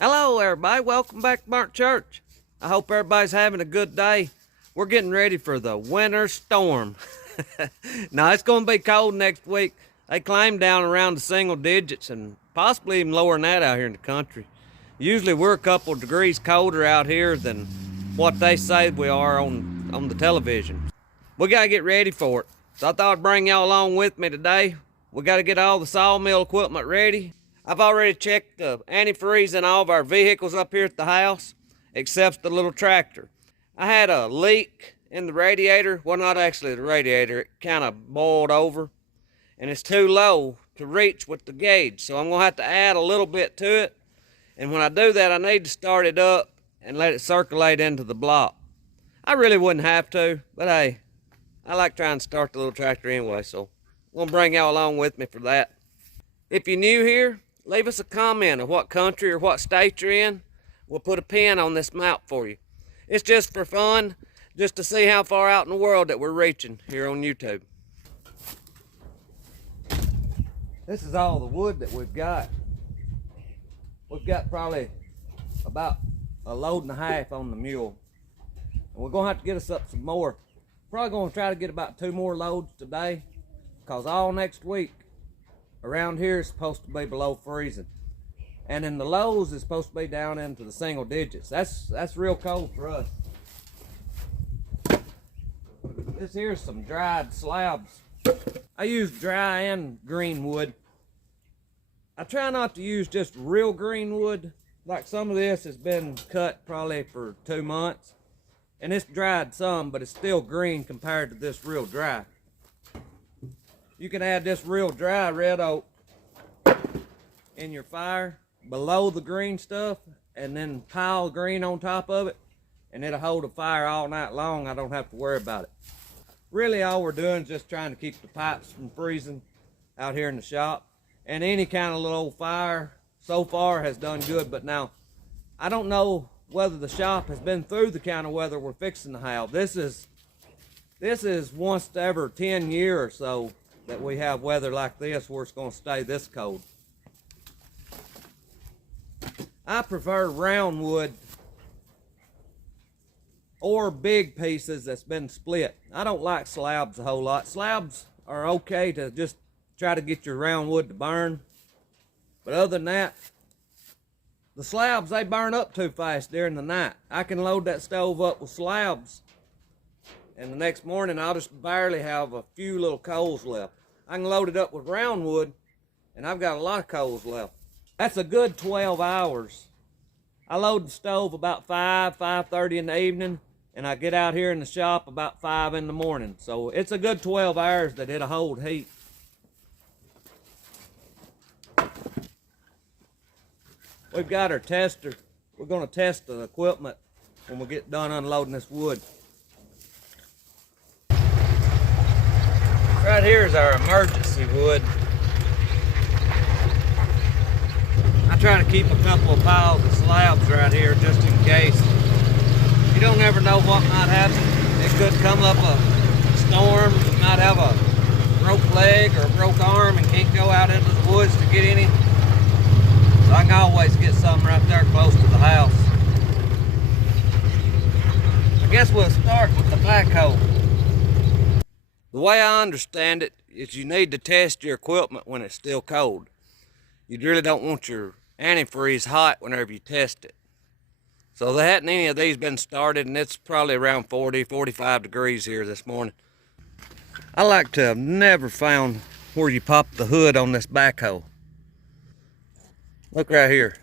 Hello everybody, welcome back to burntchurch. I hope everybody's having a good day. We're getting ready for the winter storm. Now it's going to be cold next week. They claim down around the single digits and possibly even lower than that out here in the country. Usually we're a couple degrees colder out here than what they say we are on the television. We got to get ready for it. So I thought I'd bring y'all along with me today. We got to get all the sawmill equipment ready. I've already checked the antifreeze in all of our vehicles up here at the house, except the little tractor. I had a leak in the radiator. Well, not actually the radiator. It kind of boiled over, and it's too low to reach with the gauge. So I'm going to have to add a little bit to it. And when I do that, I need to start it up and let it circulate into the block. I really wouldn't have to, but hey, I like trying to start the little tractor anyway, so I'm going to bring y'all along with me for that. If you're new here, leave us a comment of what country or what state you're in. We'll put a pin on this map for you. It's just for fun, just to see how far out in the world that we're reaching here on YouTube. This is all the wood that we've got. We've got probably about a load and a half on the mule. And we're going to have to get us up some more. Probably going to try to get about 2 more loads today, because all next week around here is supposed to be below freezing, and in the lows it's supposed to be down into the single digits. That's real cold for us. This here's some dried slabs. I use dry and green wood. I try not to use just real green wood. Like some of this has been cut probably for 2 months, and it's dried some, but it's still green compared to this real dry. You can add this real dry red oak in your fire below the green stuff, and then pile green on top of it, and it'll hold a fire all night long. I don't have to worry about it. Really, all we're doing is just trying to keep the pipes from freezing out here in the shop. And any kind of little old fire so far has done good. But now, I don't know whether the shop has been through the kind of weather we're fixing to have. This is once every 10 years or so that we have weather like this where it's going to stay this cold. I prefer round wood or big pieces that's been split. I don't like slabs a whole lot. Slabs are okay to just try to get your round wood to burn, but other than that, the slabs, they burn up too fast during the night. I can load that stove up with slabs, and the next morning I'll just barely have a few little coals left. I can load it up with round wood, and I've got a lot of coals left. That's a good 12 hours. I load the stove about 5:30 in the evening, and I get out here in the shop about 5 in the morning. So it's a good 12 hours that it'll hold heat. We've got our tester. We're going to test the equipment when we get done unloading this wood. Right here is our emergency wood. I try to keep a couple of piles of slabs right here just in case. You don't ever know what might happen. It could come up a storm. You might have a broke leg or a broke arm and can't go out into the woods to get any. So I can always get something right there close to the house. I guess we'll start with the backhoe. The way I understand it is you need to test your equipment when it's still cold. You really don't want your antifreeze hot whenever you test it. So there hadn't any of these been started, and it's probably around 45 degrees here this morning. I like to have never found where you pop the hood on this backhoe. Look right here.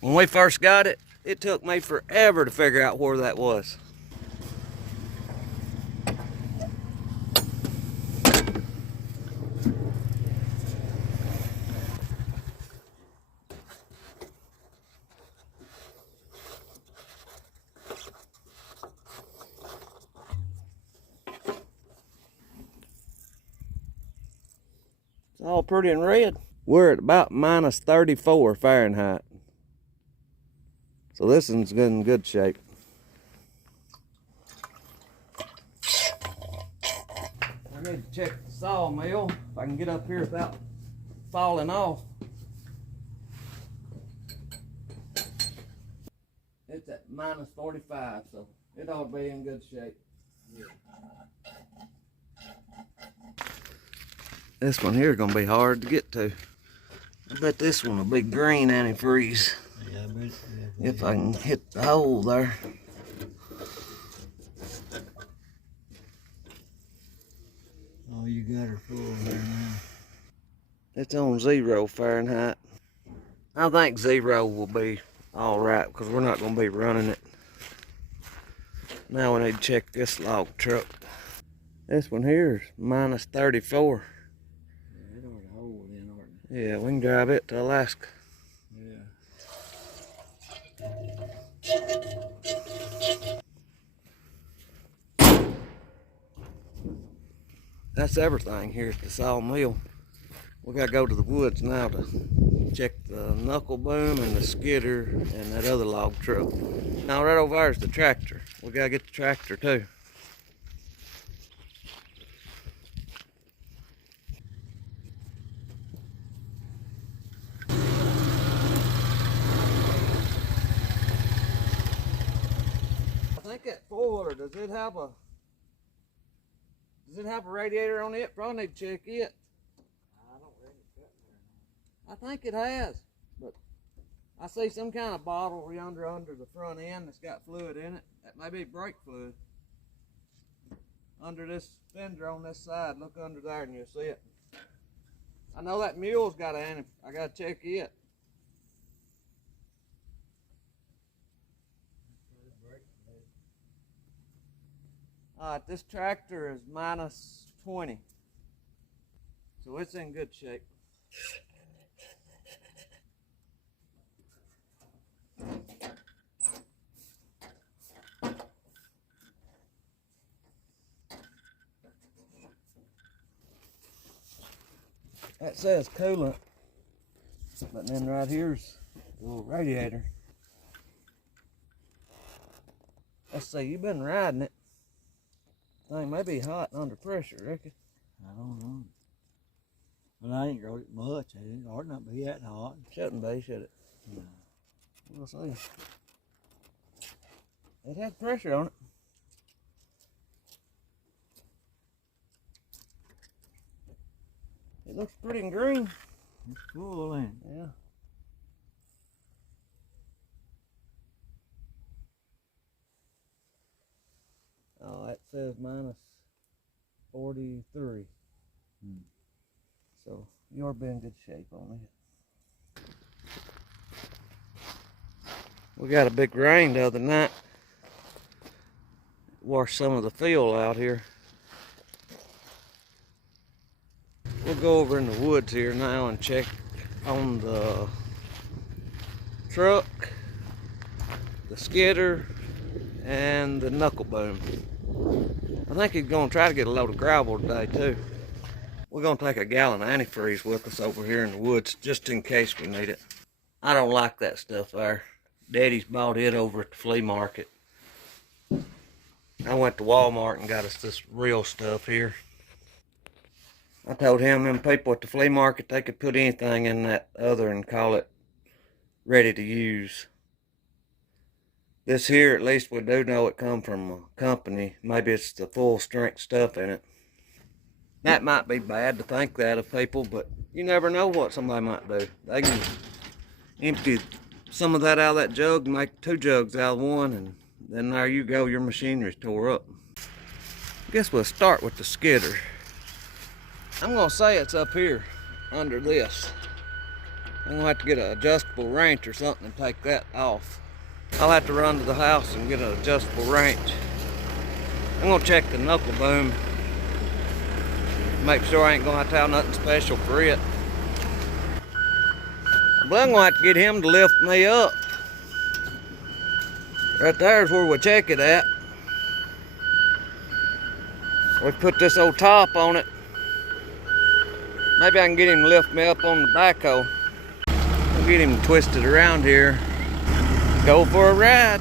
When we first got it, it took me forever to figure out where that was. It's all pretty and red. We're at about minus 34 Fahrenheit. So this one's in good shape. I need to check the sawmill if I can get up here without falling off. It's at minus 45, so it ought to be in good shape. Yeah. This one here is gonna be hard to get to. I bet this one will be green antifreeze. Yeah, I bet. If I can hit the hole there. Oh, you got her full there now. It's on 0 Fahrenheit. I think 0 will be all right because we're not going to be running it. Now we need to check this log truck. This one here is minus 34. Yeah, it ought to hold in, ought it? Yeah, we can drive it to Alaska. Yeah. That's everything here at the sawmill. We got to go to the woods now to check the knuckle boom and the skidder and that other log truck. Now right over there is the tractor. We got to get the tractor too. I think that four-wheeler, does it have a radiator on it? Probably need to check it. I don't reckon it's got there. I think it has, but I see some kind of bottle yonder under the front end that's got fluid in it. That may be brake fluid. Under this fender on this side, look under there and you'll see it. I know that mule's got an I gotta check it. Alright, this tractor is minus 20. So it's in good shape. That says coolant, but then right here's the little radiator. Let's see, you've been riding it. Thing may be hot and under pressure, reckon. I don't know. But I ain't rode it much. It ought not be that hot. Shouldn't be, should it? No. We'll see. It has pressure on it. It looks pretty green. It's full, ain't it? Yeah. Oh, that says minus 43. So you'll be in good shape on it. We got a big rain the other night. Washed some of the fill out here. We'll go over in the woods here now and check on the truck, the skidder, and the knuckle boom. I think he's gonna try to get a load of gravel today too. We're gonna take a gallon of antifreeze with us over here in the woods just in case we need it. I don't like that stuff there. Daddy's bought it over at the flea market. I went to Walmart and got us this real stuff here. I told him them people at the flea market, they could put anything in that other and call it ready to use. This here, at least we do know it come from a company. Maybe it's the full strength stuff in it. That might be bad to think that of people, but you never know what somebody might do. They can empty some of that out of that jug and make 2 jugs out of one, and then there you go, your machinery's tore up. I guess we'll start with the skidder. I'm gonna say it's up here under this. I'm gonna have to get an adjustable wrench or something and take that off. I'll have to run to the house and get an adjustable wrench. I'm gonna check the knuckle boom. Make sure I ain't gonna have to have nothing special for it. But I'm gonna have to get him to lift me up. Right there's where we check it at. We put this old top on it. Maybe I can get him to lift me up on the backhoe. I'll get him twisted around here. Go for a ride.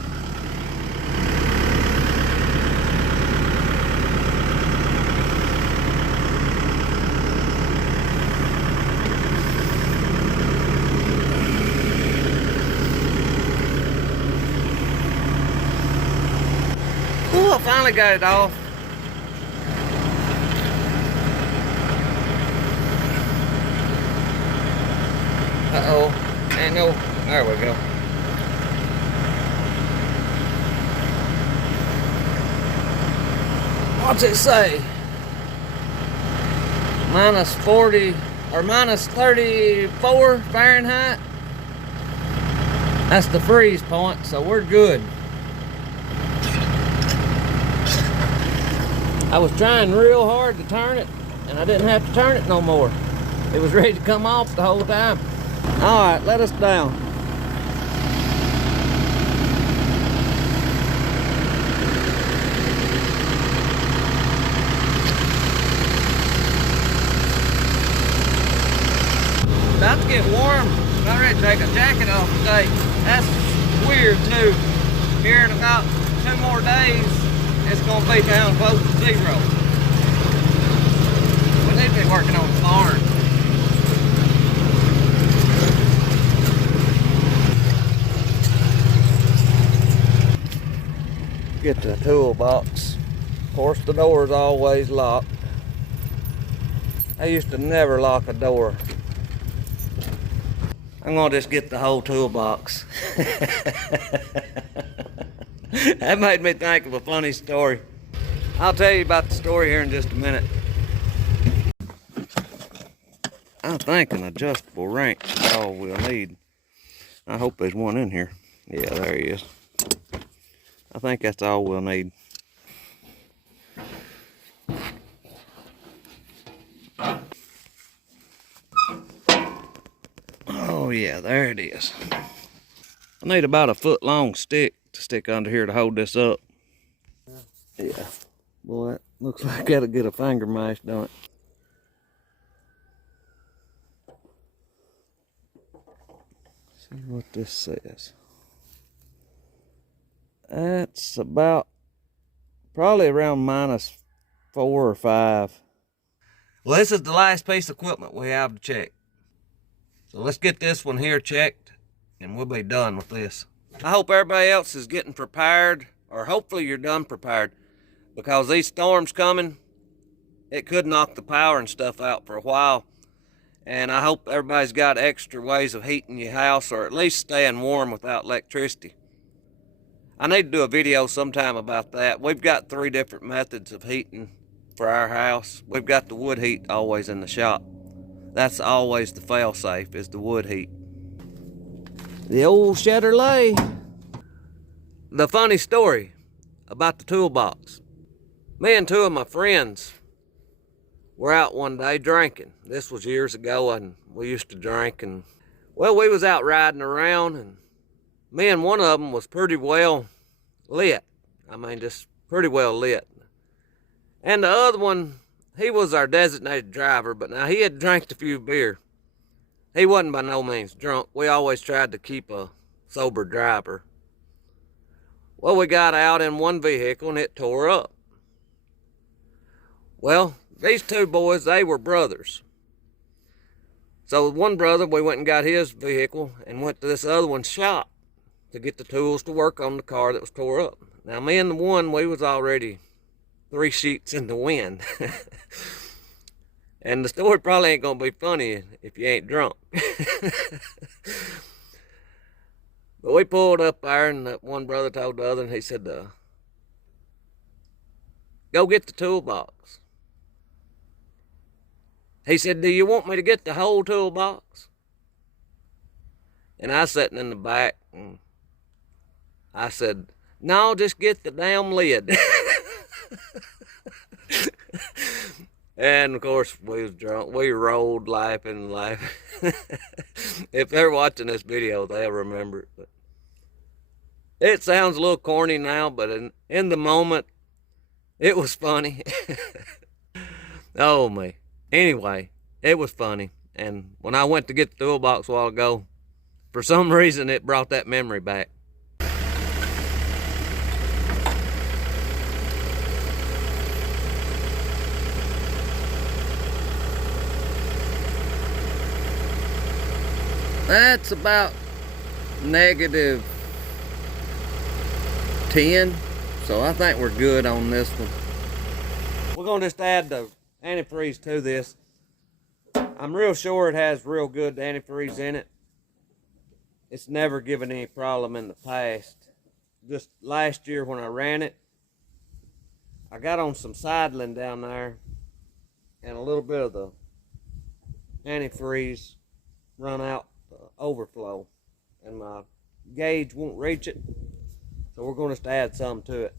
finally got it off. Uh-oh. Ain't no... There we go. What's it say? Minus 40 or minus 34 Fahrenheit. That's the freeze point, so we're good. I was trying real hard to turn it, and I didn't have to turn it no more. It was ready to come off the whole time. All right, let us down. About to get warm. I'm ready to take a jacket off today. That's weird too. Here in about 2 more days, it's gonna be down close to 0. We need to be working on the barn. Get the toolbox. Of course, the door is always locked. I used to never lock a door. I'm gonna just get the whole toolbox. That made me think of a funny story. I'll tell you about the story here in just a minute. I think an adjustable wrench is all we'll need. I hope there's one in here. Yeah, there he is. I think that's all we'll need. Oh yeah, there it is. I need about a 1-foot-long stick to stick under here to hold this up. Yeah. Boy, that looks like that'll get a finger mash, don't it? See what this says. That's about probably around minus 4 or 5. Well, this is the last piece of equipment we have to check. So let's get this one here checked and we'll be done with this. I hope everybody else is getting prepared, or hopefully you're done prepared, because these storms coming, it could knock the power and stuff out for a while. And I hope everybody's got extra ways of heating your house, or at least staying warm without electricity. I need to do a video sometime about that. We've got 3 different methods of heating for our house. We've got the wood heat always in the shop. That's always the fail-safe, is the wood heat. The old Chevrolet. The funny story about the toolbox. Me and 2 of my friends were out one day drinking. This was years ago, and we used to drink. And well, we was out riding around, and me and one of them was pretty well lit. I mean, just pretty well lit. And the other one, he was our designated driver, but now he had drank a few beer. He wasn't by no means drunk. We always tried to keep a sober driver. Well, we got out in one vehicle and it tore up. Well, these 2 boys, they were brothers. So one brother, we went and got his vehicle and went to this other one's shop to get the tools to work on the car that was tore up. Now, me and the one, we was already 3 sheets in the wind. And the story probably ain't gonna be funny if you ain't drunk. But we pulled up there, and that one brother told the other, and he said, go get the toolbox. He said, do you want me to get the whole toolbox? And I sitting in the back, and I said, no, just get the damn lid. And of course, we was drunk. We rolled laughing. If they're watching this video, they'll remember it. But it sounds a little corny now, but in the moment, it was funny. Oh, me. Anyway, it was funny. And when I went to get the toolbox a while ago, for some reason, it brought that memory back. That's about -10 So I think we're good on this one. We're gonna just add the antifreeze to this. I'm real sure it has real good antifreeze in it. It's never given any problem in the past. Just last year when I ran it, I got on some sidling down there and a little bit of the antifreeze run out the overflow and my gauge won't reach it. So we're going to add some to it.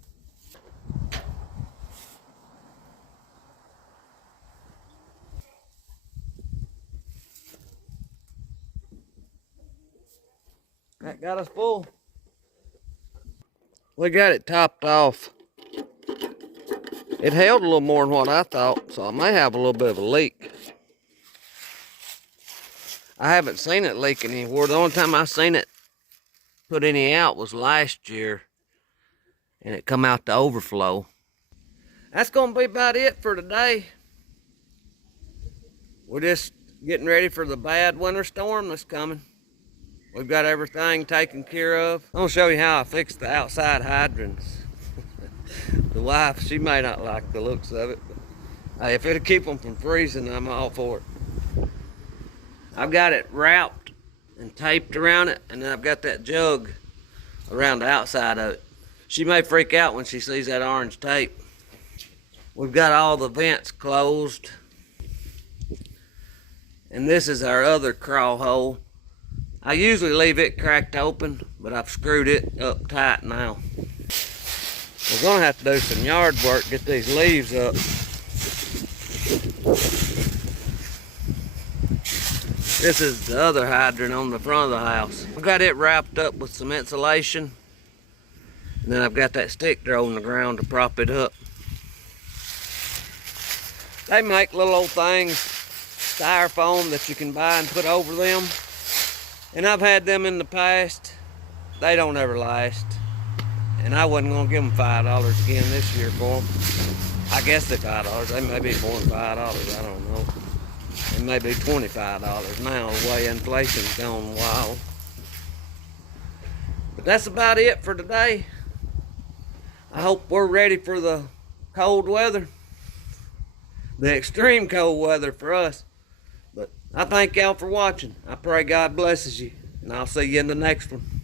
That got us full. We got it topped off. It held a little more than what I thought, so I may have a little bit of a leak. I haven't seen it leaking anywhere. The only time I seen it put any out was last year, and it come out to overflow. That's gonna be about it for today. We're just getting ready for the bad winter storm that's coming. We've got everything taken care of. I'm gonna show you how I fixed the outside hydrants. The wife, she may not like the looks of it, but hey, if it'll keep them from freezing, I'm all for it. I've got it wrapped and taped around it, and then I've got that jug around the outside of it. She may freak out when she sees that orange tape. We've got all the vents closed, and this is our other crawl hole. I usually leave it cracked open, but I've screwed it up tight now. We're gonna have to do some yard work, get these leaves up. This is the other hydrant on the front of the house. I've got it wrapped up with some insulation, and then I've got that stick drill in the ground to prop it up. They make little old things, styrofoam that you can buy and put over them. And I've had them in the past. They don't ever last. And I wasn't gonna give them $5 again this year for them. I guess they're $5. They may be more than $5, I don't know. They may be $25 now, the way inflation's gone wild. But that's about it for today. I hope we're ready for the cold weather. The extreme cold weather for us. But I thank y'all for watching. I pray God blesses you. And I'll see you in the next one.